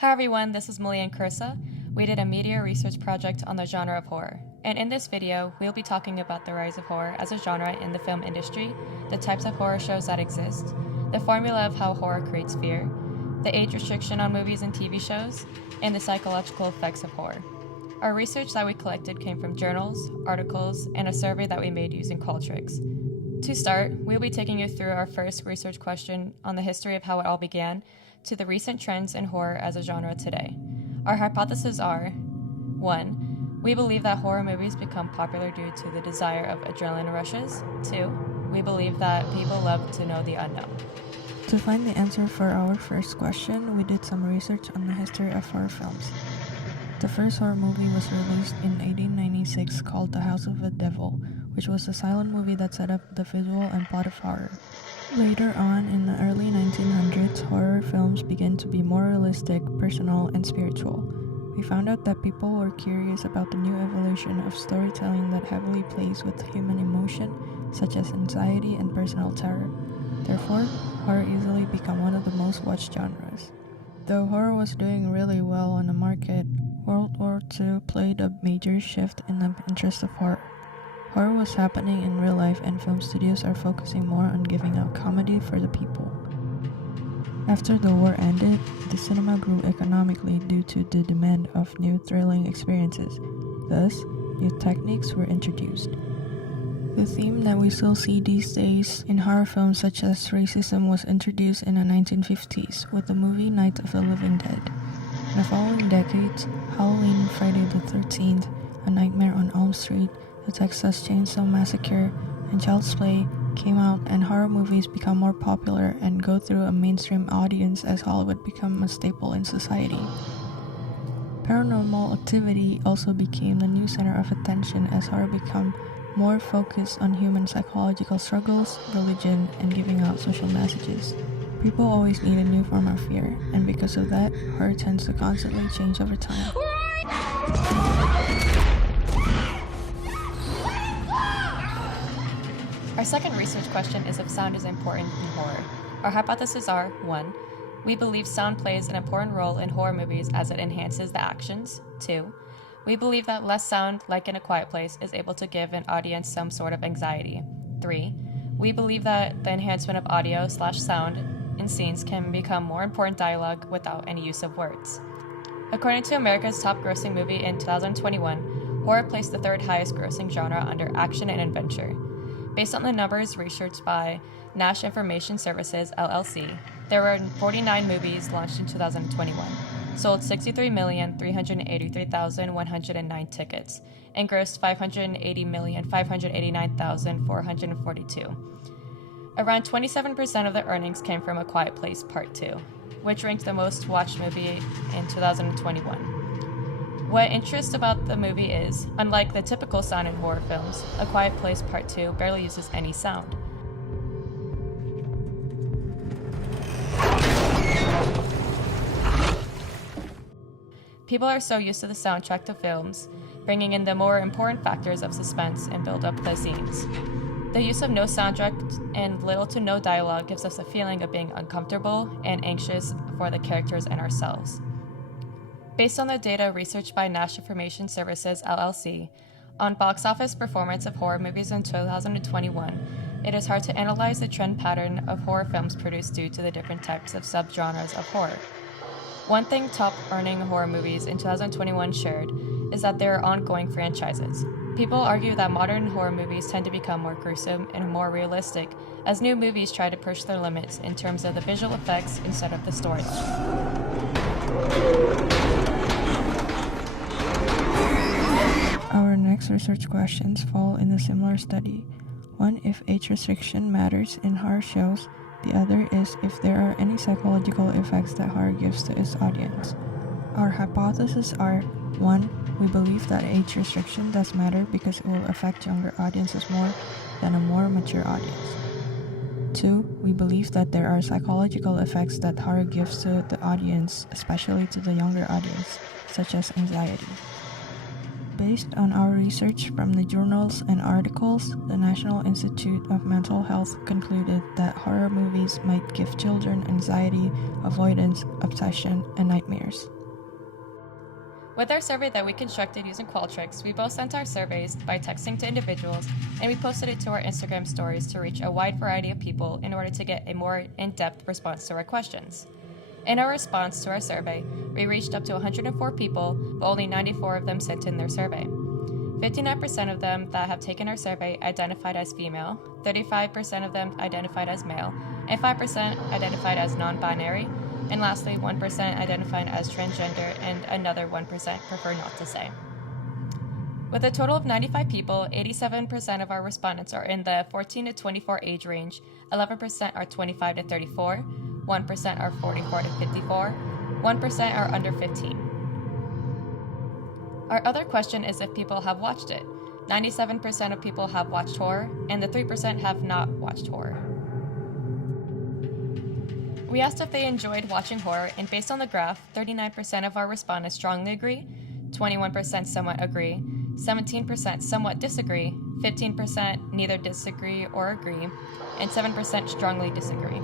Hi everyone, this is Mulian Kursa. We did a media research project on the genre of horror. And in this video, we'll be talking about the rise of horror as a genre in the film industry, the types of horror shows that exist, the formula of how horror creates fear, the age restriction on movies and TV shows, and the psychological effects of horror. Our research that we collected came from journals, articles, and a survey that we made using Qualtrics. To start, we'll be taking you through our first research question on the history of how it all began, to the recent trends in horror as a genre today. Our hypotheses are 1. We believe that horror movies become popular due to the desire of adrenaline rushes. 2. We believe that people love to know the unknown. To find the answer for our first question, we did some research on the history of horror films. The first horror movie was released in 1896 called The House of the Devil, which was a silent movie that set up the visual and plot of horror. Later on, in the early 1900s, horror films began to be more realistic, personal, and spiritual. We found out that people were curious about the new evolution of storytelling that heavily plays with human emotion, such as anxiety and personal terror. Therefore, horror easily became one of the most watched genres. Though horror was doing really well on the market, World War II played a major shift in the interest of horror. Horror was happening in real life, and film studios are focusing more on giving out comedy for the people. After the war ended, the cinema grew economically due to the demand of new thrilling experiences. Thus, new techniques were introduced. The theme that we still see these days in horror films such as racism was introduced in the 1950s with the movie Night of the Living Dead. In the following decades, Halloween, Friday the 13th, A Nightmare on Elm Street, The Texas Chainsaw Massacre, and Child's Play came out, and horror movies become more popular and go through a mainstream audience as Hollywood became a staple in society. Paranormal Activity also became the new center of attention as horror became more focused on human psychological struggles, religion, and giving out social messages. People always need a new form of fear, and because of that, horror tends to constantly change over time. Our second research question is if sound is important in horror. Our hypotheses are 1. We believe sound plays an important role in horror movies as it enhances the actions. 2. We believe that less sound, like in A Quiet Place, is able to give an audience some sort of anxiety. 3. We believe that the enhancement of audio/sound in scenes can become more important dialogue without any use of words. According to America's top grossing movie in 2021, horror placed the third highest grossing genre under action and adventure. Based on the numbers researched by Nash Information Services, LLC, there were 49 movies launched in 2021, sold 63,383,109 tickets, and grossed 580,589,442. Around 27% of the earnings came from A Quiet Place Part 2, which ranked the most watched movie in 2021. What interests about the movie is, unlike the typical sound in horror films, A Quiet Place Part 2 barely uses any sound. People are so used to the soundtrack to films, bringing in the more important factors of suspense and build up the scenes. The use of no soundtrack and little to no dialogue gives us a feeling of being uncomfortable and anxious for the characters and ourselves. Based on the data researched by Nash Information Services, LLC, on box office performance of horror movies in 2021, it is hard to analyze the trend pattern of horror films produced due to the different types of subgenres of horror. One thing top-earning horror movies in 2021 shared is that they are ongoing franchises. People argue that modern horror movies tend to become more gruesome and more realistic as new movies try to push their limits in terms of the visual effects instead of the storyline. Our next research questions fall in a similar study. One, if age restriction matters in horror shows. The other is if there are any psychological effects that horror gives to its audience. Our hypotheses are 1. We believe that age restriction does matter because it will affect younger audiences more than a more mature audience. 2. We believe that there are psychological effects that horror gives to the audience, especially to the younger audience, such as anxiety. Based on our research from the journals and articles, the National Institute of Mental Health concluded that horror movies might give children anxiety, avoidance, obsession, and nightmares. With our survey that we constructed using Qualtrics, we both sent our surveys by texting to individuals, and we posted it to our Instagram stories to reach a wide variety of people in order to get a more in-depth response to our questions. In our response to our survey, we reached up to 104 people, but only 94 of them sent in their survey. 59% of them that have taken our survey identified as female, 35% of them identified as male, and 5% identified as non-binary, and lastly, 1% identified as transgender, and another 1% prefer not to say. With a total of 95 people, 87% of our respondents are in the 14 to 24 age range, 11% are 25 to 34, 1% are 44 to 54, 1% are under 15. Our other question is if people have watched it. 97% of people have watched horror, and the 3% have not watched horror. We asked if they enjoyed watching horror, and based on the graph, 39% of our respondents strongly agree, 21% somewhat agree, 17% somewhat disagree, 15% neither disagree or agree, and 7% strongly disagree.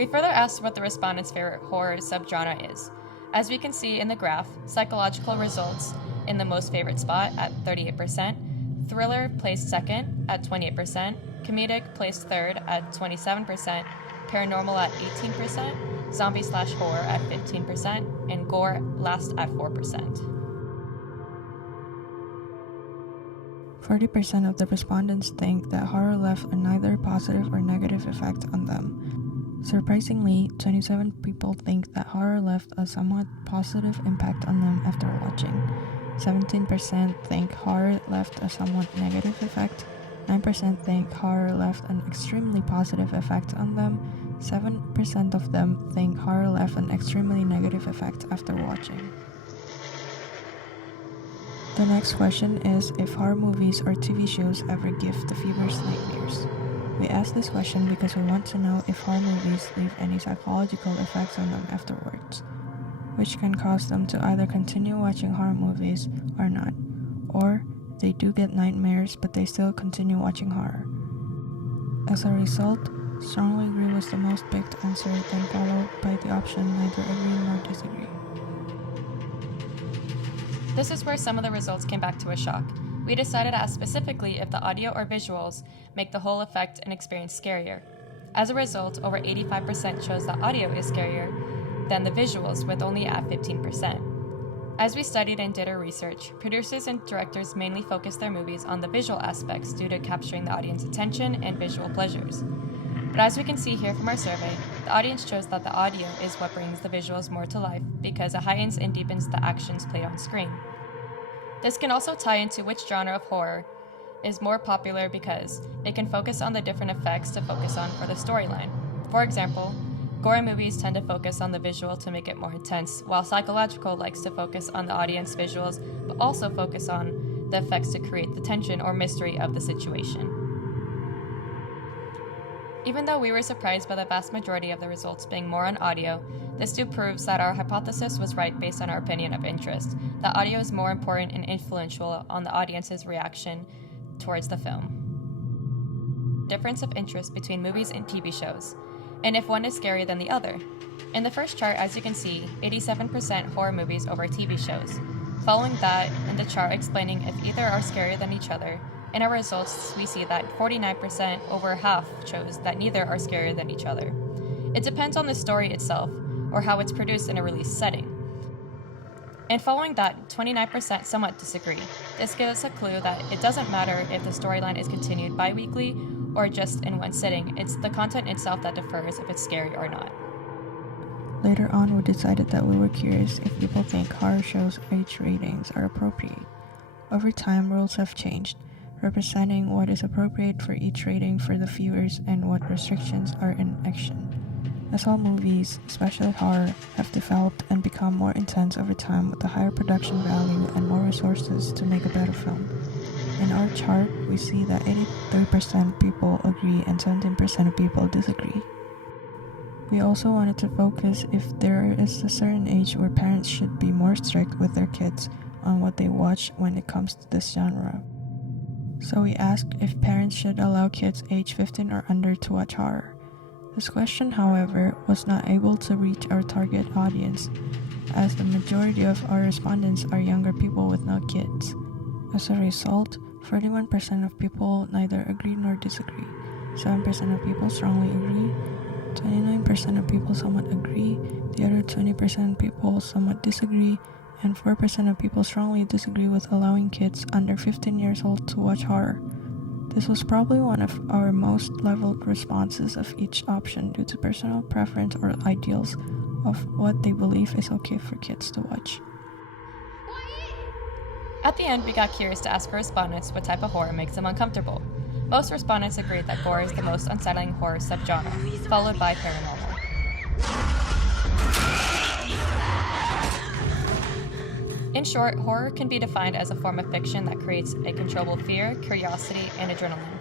We further asked what the respondents' favorite horror subgenre is. As we can see in the graph, psychological results in the most favorite spot at 38%, thriller placed second at 28%, comedic placed third at 27%, paranormal at 18%, zombie/horror at 15%, and gore last at 4%. 40% of the respondents think that horror left a neither positive or negative effect on them. Surprisingly, 27 people think that horror left a somewhat positive impact on them after watching. 17% think horror left a somewhat negative effect. 9% think horror left an extremely positive effect on them. 7% of them think horror left an extremely negative effect after watching. The next question is if horror movies or TV shows ever give the viewers nightmares. We asked this question because we want to know if horror movies leave any psychological effects on them afterwards, which can cause them to either continue watching horror movies or not, or they do get nightmares but they still continue watching horror. As a result, strongly agree was the most picked answer, then followed by the option neither agree nor disagree. This is where some of the results came back to a shock. We decided to ask specifically if the audio or visuals make the whole effect and experience scarier. As a result, over 85% chose the audio is scarier than the visuals, with only at 15%. As we studied and did our research, producers and directors mainly focused their movies on the visual aspects due to capturing the audience's attention and visual pleasures. But as we can see here from our survey, the audience chose that the audio is what brings the visuals more to life because it heightens and deepens the actions played on screen. This can also tie into which genre of horror is more popular because it can focus on the different effects to focus on for the storyline. For example, gore movies tend to focus on the visual to make it more intense, while psychological likes to focus on the audience visuals, but also focus on the effects to create the tension or mystery of the situation. Even though we were surprised by the vast majority of the results being more on audio, this still proves that our hypothesis was right based on our opinion of interest, that audio is more important and influential on the audience's reaction towards the film. Difference of interest between movies and TV shows, and if one is scarier than the other. In the first chart, as you can see, 87% horror movies over TV shows. Following that, in the chart explaining if either are scarier than each other, in our results, we see that 49%, over half, chose that neither are scarier than each other. It depends on the story itself, or how it's produced in a release setting. And following that, 29% somewhat disagree. This gives us a clue that it doesn't matter if the storyline is continued bi-weekly or just in one sitting, it's the content itself that differs if it's scary or not. Later on, we decided that we were curious if people think horror shows' age ratings are appropriate. Over time, rules have changed, representing what is appropriate for each rating for the viewers and what restrictions are in action. As all movies, especially horror, have developed and become more intense over time with a higher production value and more resources to make a better film. In our chart, we see that 83% people agree and 17% of people disagree. We also wanted to focus if there is a certain age where parents should be more strict with their kids on what they watch when it comes to this genre. So we asked if parents should allow kids age 15 or under to watch horror. This question, however, was not able to reach our target audience, as the majority of our respondents are younger people with no kids. As a result, 41% of people neither agree nor disagree, 7% of people strongly agree, 29% of people somewhat agree, the other 20% of people somewhat disagree, and 4% of people strongly disagree with allowing kids under 15 years old to watch horror. This was probably one of our most leveled responses of each option due to personal preference or ideals of what they believe is okay for kids to watch. At the end, we got curious to ask our respondents what type of horror makes them uncomfortable. Most respondents agreed that gore is the most unsettling horror subgenre, followed by paranormal. In short, horror can be defined as a form of fiction that creates a controllable fear, curiosity, and adrenaline.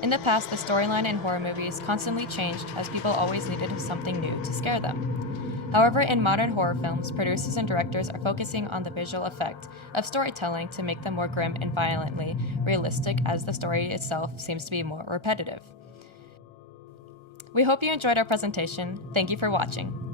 In the past, the storyline in horror movies constantly changed as people always needed something new to scare them. However, in modern horror films, producers and directors are focusing on the visual effect of storytelling to make them more grim and violently realistic, as the story itself seems to be more repetitive. We hope you enjoyed our presentation. Thank you for watching.